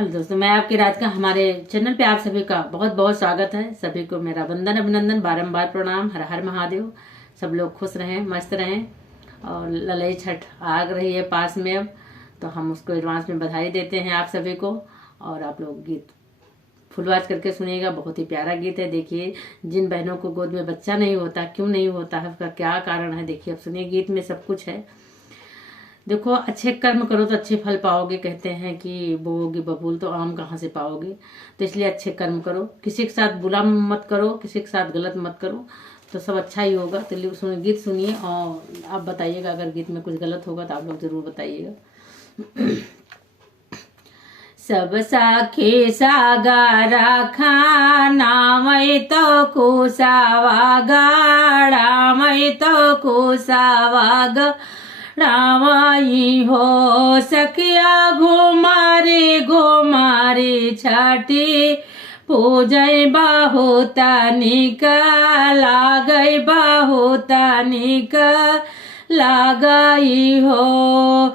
Hello दोस्तों, मैं आपकी राधिका। हमारे चैनल पे आप सभी का बहुत बहुत स्वागत है। सभी को मेरा वंदन अभिनंदन, बारंबार प्रणाम। हर हर महादेव। सब लोग खुश रहें, मस्त रहें। और ललई छठ आ रही है पास में अब, तो हम उसको एडवांस में बधाई देते हैं आप सभी को। और आप लोग गीत फुलवाज करके सुनिएगा, बहुत ही प्यारा गीत है। देखिए, जिन बहनों को गोद में बच्चा नहीं होता, क्यों नहीं होता है, उसका क्या कारण है, देखिए अब सुनिए। गीत में सब कुछ है। देखो, अच्छे कर्म करो तो अच्छे फल पाओगे। कहते हैं कि बोओगी बबूल तो आम कहाँ से पाओगे। तो इसलिए अच्छे कर्म करो, किसी के साथ बुरा मत करो, किसी के साथ गलत मत करो, तो सब अच्छा ही होगा। तो गीत सुनिए और आप बताइएगा, अगर गीत में कुछ गलत होगा तो आप लोग जरूर बताइएगा। सब साखे सागारा खाना मैं तो कुसावा गाड़ा, मैं तो कुसावा रामाई हो सखिया घुमारी घुमारी छठी पूजय बहुता निक लागई बहुता निक लागई हो।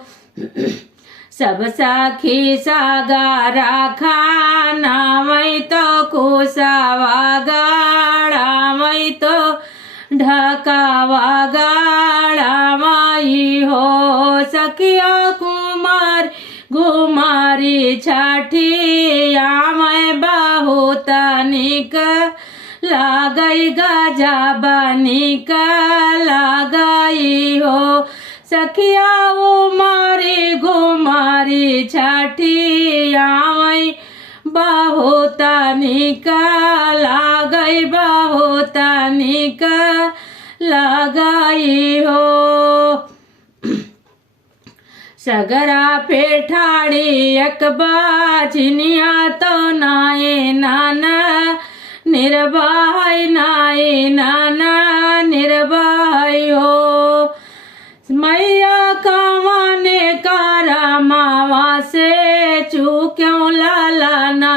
सब साखी सागारा खाना मैं तो कुसावा गाड़ा, मैं तो ढकावा गाड़ा माई हो सखिया कुमार घुमारी छठिया मैं बहुत निक लागई गजबा निक लागई हो सखिया उमारी घुमारी छठिया मैं बहुत निक लागई बहुत निक लागई हो। सगरा पेठाड़ी एक बाझनिया तो नाये नाना निर्भय नाये नाना निर्भय हो। मैया कमाने कारा मावा से चूक्यों लालाना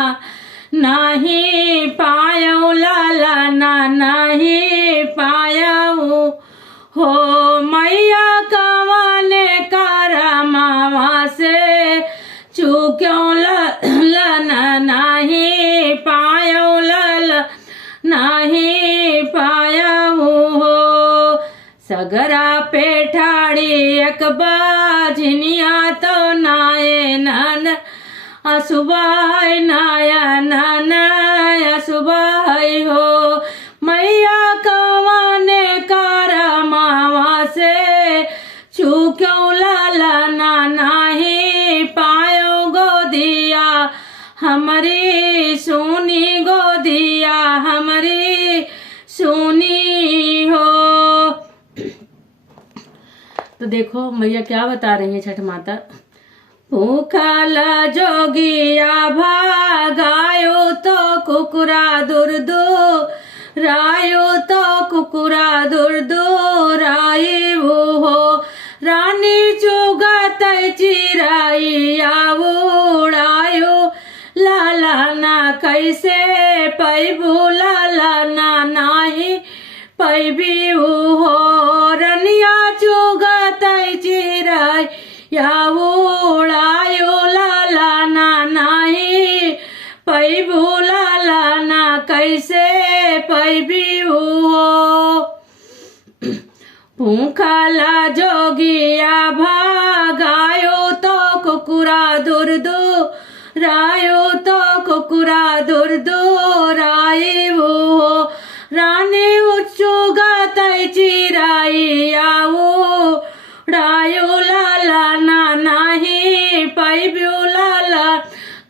नहीं पायो लालाना नहीं पायो हो। मैया कमाने कारा मावा से चूक्यों लाना नहीं पायो लाला नहीं पायो हो। सगरा पेठाड़ी एक बाझनिया तो नाये नन असुबाई नाया नाना असुबाई हो। मैया कमाने कारा मावा से चूक्यों लाला नाही पायो गोदिया हमारी सोनी गोदिया हमारी सोनी हो। तो देखो मैया क्या बता रही है छठ माता। भूखला जोगिया भागायो तो कुकुरा दुर्दो रायो तो कुकुरा दुर्दो राई वो हो। रानी चुगत चिराई उड़ायो लाला ना कैसे पैबू लाला ना नाही पैबी हो। रनिया चुगत चिराई उड़ायो लाला ना नाही पैबू लाला ना कैसे पैबी हो। भूखला जोगिया भागायो तो कुकुरा दुर्दो रायो तो कुकुरा दुर्दो राई वो। रानी उचुगत चिराई उड़ायो लाला ना नाही पैबू लाला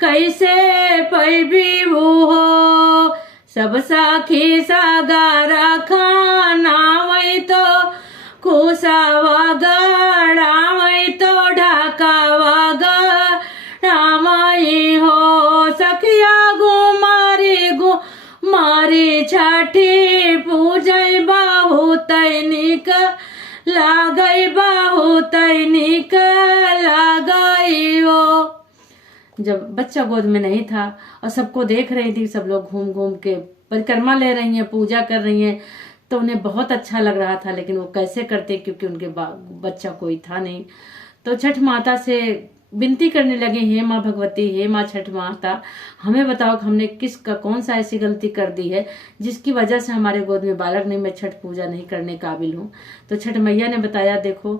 कैसे पैबी हो। सब साखी सागारा खाना वही तो कुसावा गाड़ा मैं तो ढकावा गाड़ा माई हो सखिया घुमारी घुमारी छठी पूजय बहुत निक लागई बहुत निक लागई हो। जब बच्चा गोद में नहीं था और सबको देख रही थी, सब लोग घूम घूम के परिक्रमा ले रही हैं, पूजा कर रही हैं, तो उन्हें बहुत अच्छा लग रहा था। लेकिन वो कैसे करते, क्योंकि उनके बच्चा कोई था नहीं। तो छठ माता से विनती करने लगे, हे माँ भगवती, हे माँ छठ माता, हमें बताओ कि हमने किसका कौन सा ऐसी गलती कर दी है जिसकी वजह से हमारे गोद में बालक नहीं, मैं छठ पूजा नहीं करने काबिल हूँ। तो छठ मैया ने बताया, देखो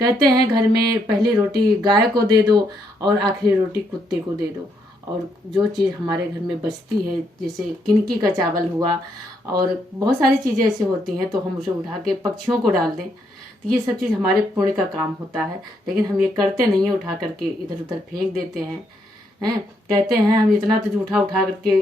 कहते हैं घर में पहली रोटी गाय को दे दो और आखिरी रोटी कुत्ते को दे दो, और जो चीज़ हमारे घर में बचती है, जैसे किनकी का चावल हुआ और बहुत सारी चीज़ें ऐसे होती हैं, तो हम उसे उठा के पक्षियों को डाल दें, तो ये सब चीज़ हमारे पुण्य का काम होता है। लेकिन हम ये करते नहीं है, उठा करके इधर उधर फेंक देते हैं। कहते हैं हम इतना तो जूठा उठा करके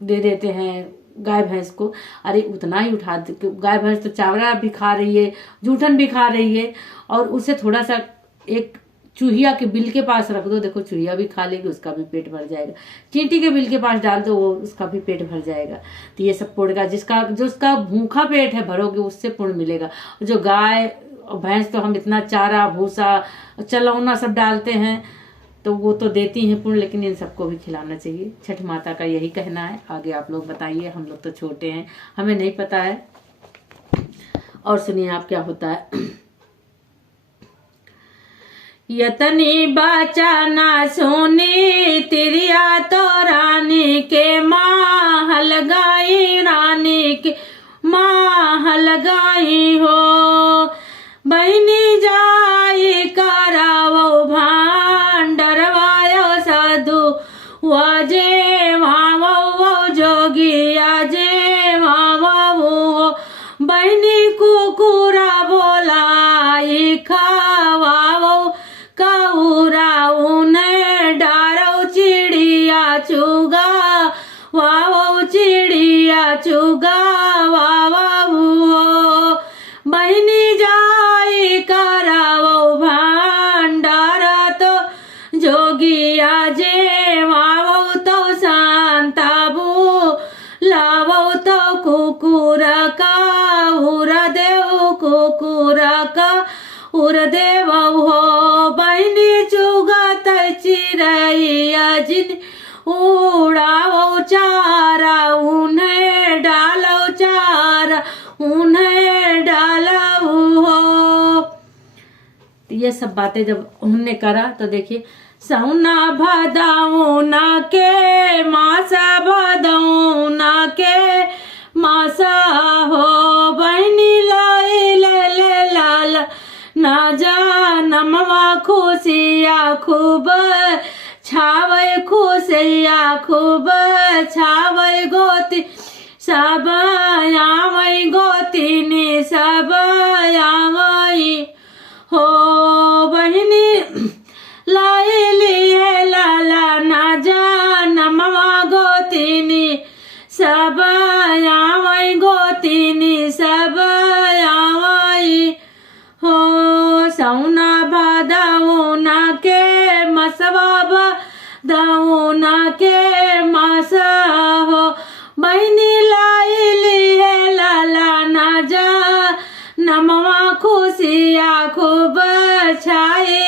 दे देते हैं गाय भैंस को। अरे उतना ही उठा, गाय भैंस तो चावला भी खा रही है, जूठन भी खा रही है, और उसे थोड़ा सा एक चूहिया के बिल के पास रख दो, देखो चूहिया भी खा लेगी, उसका भी पेट भर जाएगा। चींटी के बिल के पास डाल दो, वो उसका भी पेट भर जाएगा। तो ये सब पुण्य का, जिसका भूखा पेट है भरोगे उससे पुण्य मिलेगा। जो गाय और भैंस तो हम इतना चारा भूसा चलौना सब डालते हैं, तो वो तो देती हैं पुण्य, लेकिन इन सबको भी खिलाना चाहिए। छठ माता का यही कहना है। आगे आप लोग बताइए, हम लोग तो छोटे हैं, हमें नहीं पता है। और सुनिए आप क्या होता है। यतनी बचाना सोनी तिरिया तो रानी के माँ लगाई, रानी के माँ लगाई हो, बहनी जाई करावो भांडरवायो साधु वाजे वावो जोगी आजे वावो, बहनी कुकुरा बोलाई खावावो काउरा उन्हें डारो चिड़िया चुगा वावो, चिड़िया चुगा वावो, बहनी जाई करावो भांडारा तो जोगिया जे वावो, तो शांताबू लावो, तो कुकुरा का उरा देव, कुकुरा का उर देव हो, बहनी चुगत चिरैया जिन उड़ाओ चारा उन्हें डालो, चारा उन्हें डालो हो। तो ये सब बातें जब उन्होंने करा तो देखिए, सौना भदौना के मासा, भदौना के मासा हो, बहनी लाई ले ले लाल ना जा नमवा खुशिया खूब छावै, खुशिया खूब छावै, गोती सब आवै, गोतीनी सब आवै हो, बहनी लाई लिए लाला ना जा नमवा, गोतीनी सब आवै, गोतीनी सब आवै हो, सौना भदौना के मसवा भदौना के मसा हो, बहनी लाई लिए लाला ना जा नमवा, खुशिया खूब छाई,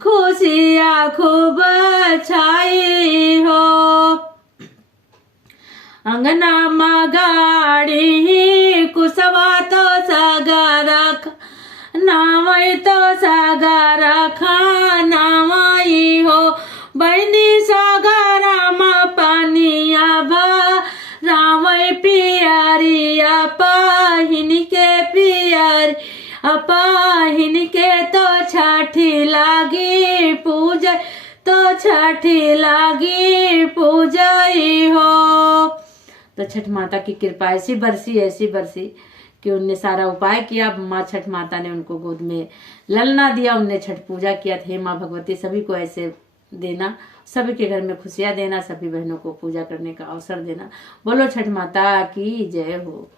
खुशिया खूब छाई हो, अंगना मगाड़ी कुसवा तो सगरख नावई, तो सगरा खानावई हो, बहनी सगरा मा पानिया भरावई, पियरिया पाहिन के पियर अपाहिन के, तो छठी लागी पूजा, तो छठी लागी पूजाई हो। तो छठ माता की कृपा ऐसी बरसी कि उनने सारा उपाय किया। माँ छठ माता ने उनको गोद में ललना दिया, उनने छठ पूजा किया। हे माँ भगवती सभी को ऐसे देना, सभी के घर में खुशियाँ देना, सभी बहनों को पूजा करने का अवसर देना। बोलो छठ माता की जय हो।